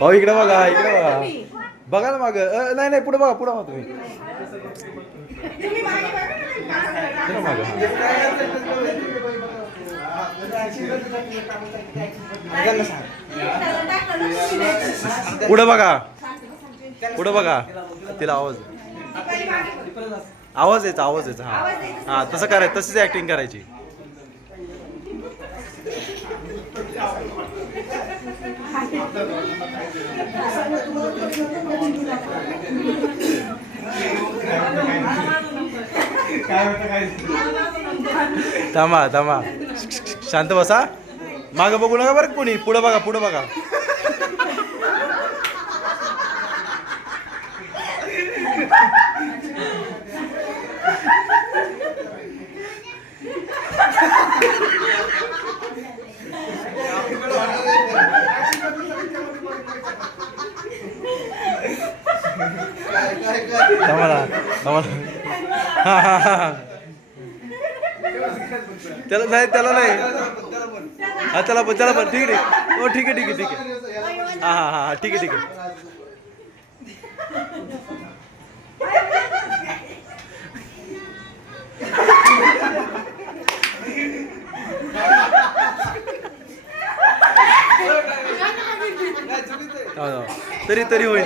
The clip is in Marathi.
अहो इकडे बघा, इकडे बघा, बघा ना माग. नाही नाही, पुढे बघा, पुढे बघा तुम्ही. पुढे बघा, पुढे बघा. तिला आवाज आवाज यायचा, आवाज यायचा. हा हा, तसं करायचं, तशीच ऍक्टिंग करायची. थांबा थांबा, शांत बसा. मागं बघू नका बरं कोणी. पुढे बघा, पुढे बघा. थांबा थांबा. त्याला नाही, त्याला नाही. हा त्याला पण, त्याला पण. ठीक आहे, हो ठीक आहे, ठीक आहे, ठीक आहे. हा हा हा, ठीक आहे, ठीक आहे. तरी तरी होईल.